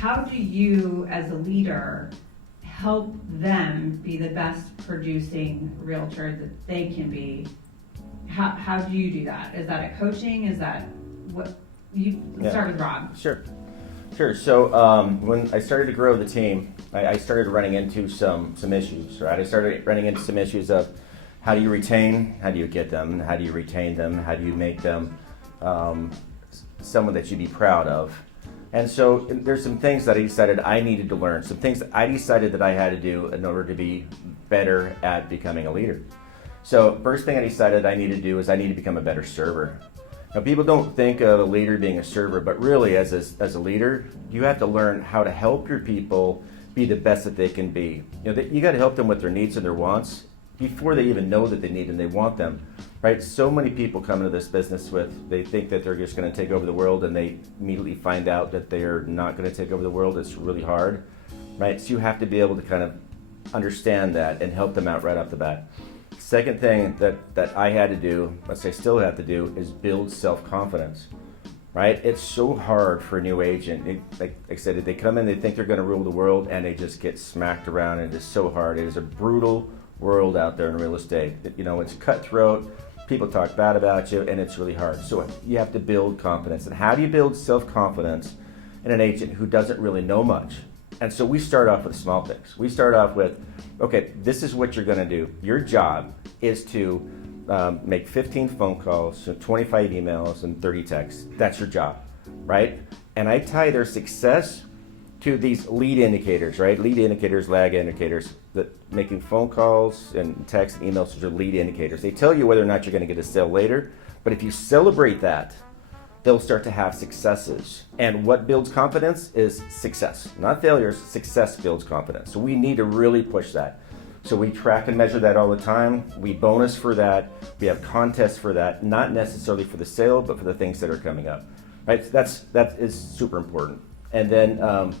how do you, as a leader, help them be the best producing realtor that they can be? How do you do that? Is that a coaching? Is that what you start with Rob? Sure. So when I started to grow the team, I started running into some issues, right? I started running into some issues of how do you retain, how do you get them, how do you retain them, how do you make them someone that you'd be proud of. And so there's some things that I decided I needed to learn, some things that I decided that I had to do in order to be better at becoming a leader. So first thing I decided I needed to do is I need to become a better server. Now people don't think of a leader being a server, but really as a leader, you have to learn how to help your people be the best that they can be. You got to help them with their needs and their wants before they even know that they need and they want them. Right? So many people come into this business they think that they're just going to take over the world, and they immediately find out that they're not going to take over the world. It's really hard, right? So you have to be able to kind of understand that and help them out right off the bat. Second thing that I had to do, which I still have to do, is build self-confidence, right? It's so hard for a new agent. Like I said, they come in, they think they're going to rule the world, and they just get smacked around, and it is so hard. It is a brutal world out there in real estate. It's cutthroat. People talk bad about you, and it's really hard. So you have to build confidence. And how do you build self-confidence in an agent who doesn't really know much? And so we start off with small things. We start off with, okay, this is what you're going to do. Your job is to make 15 phone calls, so 25 emails, and 30 texts. That's your job, right? And I tie their success to these lead indicators, right? Lead indicators, lag indicators. That making phone calls and texts and emails are lead indicators. They tell you whether or not you're going to get a sale later, but if you celebrate that, they'll start to have successes. And what builds confidence is success, not failures. Success builds confidence. So we need to really push that. So we track and measure that all the time. We bonus for that. We have contests for that, not necessarily for the sale, but for the things that are coming up. Right? So that is super important. And then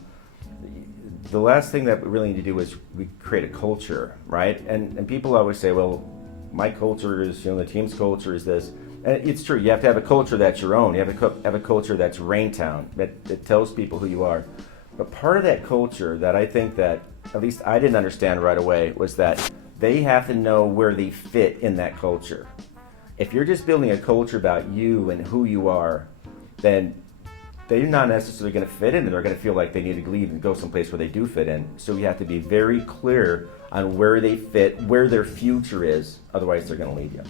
the last thing that we really need to do is we create a culture, right? And people always say, well, my culture is, the team's culture is this. And it's true. You have to have a culture that's your own. You have to have a culture that's Raintown, that tells people who you are. But part of that culture that I think that, at least I didn't understand right away, was that they have to know where they fit in that culture. If you're just building a culture about you and who you are, then they're not necessarily going to fit in, and they're going to feel like they need to leave and go someplace where they do fit in. So you have to be very clear on where they fit, where their future is, otherwise they're going to leave you.